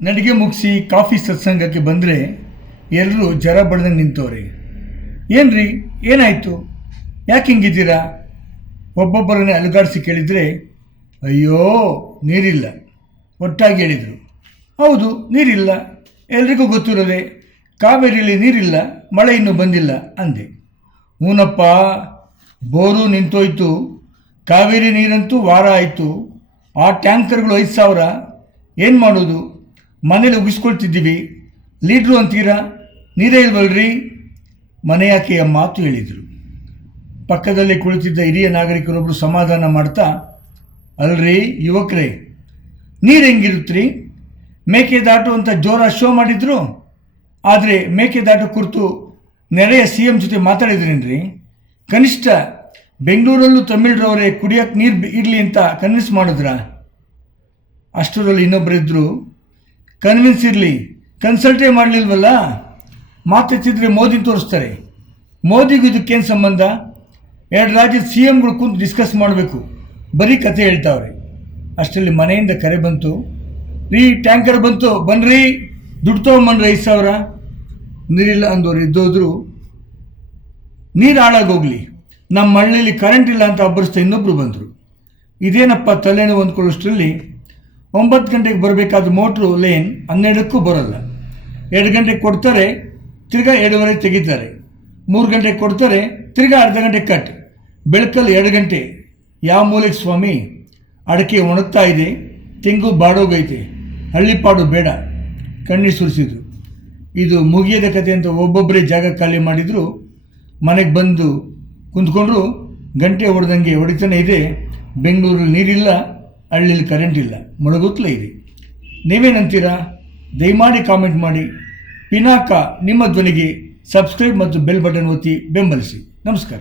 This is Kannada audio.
ನಡಿಗೆ ಮುಗಿಸಿ ಕಾಫಿ ಸತ್ಸಂಗಕ್ಕೆ ಬಂದರೆ ಎಲ್ಲರೂ ಜ್ವರ ಬಡ್ದಂಗೆ ನಿಂತವ್ರೆ. ಏನ್ರಿ? ಏನಾಯಿತು? ಯಾಕೆ ಹಿಂಗಿದ್ದೀರಾ? ಒಬ್ಬೊಬ್ಬರನ್ನೇ ಅಲುಗಾಡಿಸಿ ಕೇಳಿದರೆ, ಅಯ್ಯೋ, ನೀರಿಲ್ಲ. ಒಟ್ಟಾಗಿ ಹೇಳಿದರು. ಹೌದು, ನೀರಿಲ್ಲ. ಎಲ್ರಿಗೂ ಗೊತ್ತಿರೋದೆ, ಕಾವೇರಿಯಲ್ಲಿ ನೀರಿಲ್ಲ, ಮಳೆ ಇನ್ನೂ ಬಂದಿಲ್ಲ, ಅಂದೆ. ಹೂನಪ್ಪ, ಬೋರು ನಿಂತೋಯ್ತು. ಕಾವೇರಿ ನೀರಂತೂ ವಾರ ಆಯಿತು. ಆ ಟ್ಯಾಂಕರ್ಗಳು ಐದು ಸಾವಿರ. ಏನು ಮಾಡೋದು? ಮನೇಲಿ ಉಗಿಸ್ಕೊಳ್ತಿದ್ದೀವಿ. ಲೀಡ್ರು ಅಂತೀರಾ? ನೀರೇ ಇಲ್ವಲ್ರಿ? ಮನೆಯಾಕೆಯ ಮಾತು ಹೇಳಿದರು. ಪಕ್ಕದಲ್ಲಿ ಕುಳಿತಿದ್ದ ಹಿರಿಯ ನಾಗರಿಕರೊಬ್ಬರು ಸಮಾಧಾನ ಮಾಡ್ತಾ, ಅಲ್ರಿ ಯುವಕರೇ, ನೀರು ಹೆಂಗಿರುತ್ತ್ರಿ ಮೇಕೆ ದಾಟು ಅಂತ ಜೋರ ಶೋ ಮಾಡಿದ್ರು? ಆದರೆ ಮೇಕೆ ದಾಟು ಕುರಿತು ನೆರೆಯ ಸಿ ಎಂ ಜೊತೆ ಮಾತಾಡಿದ್ರೇನ್ರಿ? ಕನಿಷ್ಠ ಬೆಂಗಳೂರಲ್ಲೂ ತಮಿಳ್ರವರೇ ಕುಡಿಯೋಕೆ ನೀರು ಇರಲಿ ಅಂತ ಕನ್ವಿನ್ಸ್ ಮಾಡಿದ್ರ? ಅಷ್ಟರಲ್ಲಿ ಇನ್ನೊಬ್ಬರಿದ್ದರು ಕನ್ವಿನ್ಸ್ ಇರಲಿ ಕನ್ಸಲ್ಟೇ ಮಾಡಲಿಲ್ವಲ್ಲ? ಮಾತೆತ್ತಿದ್ರೆ ಮೋದಿ ತೋರಿಸ್ತಾರೆ. ಮೋದಿಗೂ ಇದಕ್ಕೇನು ಸಂಬಂಧ? ಎರಡು ರಾಜ್ಯದ ಸಿ ಎಮ್ಗಳು ಕುಂತು ಡಿಸ್ಕಸ್ ಮಾಡಬೇಕು. ಬರೀ ಕತೆ ಹೇಳ್ತಾವ್ರೆ. ಅಷ್ಟರಲ್ಲಿ ಮನೆಯಿಂದ ಕರೆ ಬಂತು. ರೀ ಟ್ಯಾಂಕರ್ ಬಂತು. ಬನ್ರಿ, ದುಡ್ಡು ತೊಗೊಂಬನ್ರಿ ಐದು ಸಾವಿರ. ನೀರಿಲ್ಲ ಅಂದವ್ರು ಇದ್ದೋದ್ರು. ನೀರು ಹಾಳಾಗೋಗ್ಲಿ ನಮ್ಮ ಹಳ್ಳಿಯಲ್ಲಿ ಕರೆಂಟ್ ಇಲ್ಲ ಅಂತ ಅಬ್ಬರಿಸ್ತಾ ಇನ್ನೊಬ್ಬರು ಬಂದರು. ಇದೇನಪ್ಪ ತಲೆನೋವು ಅಂದ್ಕೊಳ್ಳೋಷ್ಟರಲ್ಲಿ? ಒಂಬತ್ತು ಗಂಟೆಗೆ ಬರಬೇಕಾದ ಮೋಟ್ರು ಲೇನ್ ಹನ್ನೆರಡಕ್ಕೂ ಬರೋಲ್ಲ. ಎರಡು ಗಂಟೆಗೆ ಕೊಡ್ತಾರೆ, ತಿರ್ಗಾ ಎರಡೂವರೆಗೆ ತೆಗಿತಾರೆ. ಮೂರು ಗಂಟೆಗೆ ಕೊಡ್ತಾರೆ, ತಿರ್ಗಾ ಅರ್ಧ ಗಂಟೆ ಕಟ್ ಬೆಳಕಲ್ಲಿ ಎರಡು ಗಂಟೆ. ಯಾವ ಮೂಲೆಗೆ ಸ್ವಾಮಿ? ಅಡಕೆ ಒಣಗ್ತಾ ಇದೆ, ತೆಂಗು ಬಾಡೋಗೈತೆ. ಹಳ್ಳಿಪಾಡು ಬೇಡ. ಕಣ್ಣಿ ಸುರಿಸಿದ್ರು. ಇದು ಮುಗಿಯದ ಕತೆ ಅಂತ ಒಬ್ಬೊಬ್ಬರೇ ಜಾಗ ಖಾಲಿ ಮಾಡಿದ್ರು. ಮನೆಗೆ ಬಂದು ಕುಂತ್ಕೊಂಡ್ರು, ಗಂಟೆ ಹೊಡೆದಂಗೆ ಹೊಡಿತಾನೆ ಇದೆ. ಬೆಂಗಳೂರಲ್ಲಿ ನೀರಿಲ್ಲ. ಹಳ್ಳಿಲಿ ಕರೆಂಟ್ ಇಲ್ಲ. ಮುಳುಗುತ್ತಲೇ ಇದೆ. ನೀವೇನಂತೀರಾ ದಯಮಾಡಿ ಕಾಮೆಂಟ್ ಮಾಡಿ. ಪಿನಾಕ ನಿಮ್ಮ ಧ್ವನಿಗೆ ಸಬ್ಸ್ಕ್ರೈಬ್ ಮತ್ತು ಬೆಲ್ ಬಟನ್ ಒತ್ತಿ ಬೆಂಬಲಿಸಿ. ನಮಸ್ಕಾರ.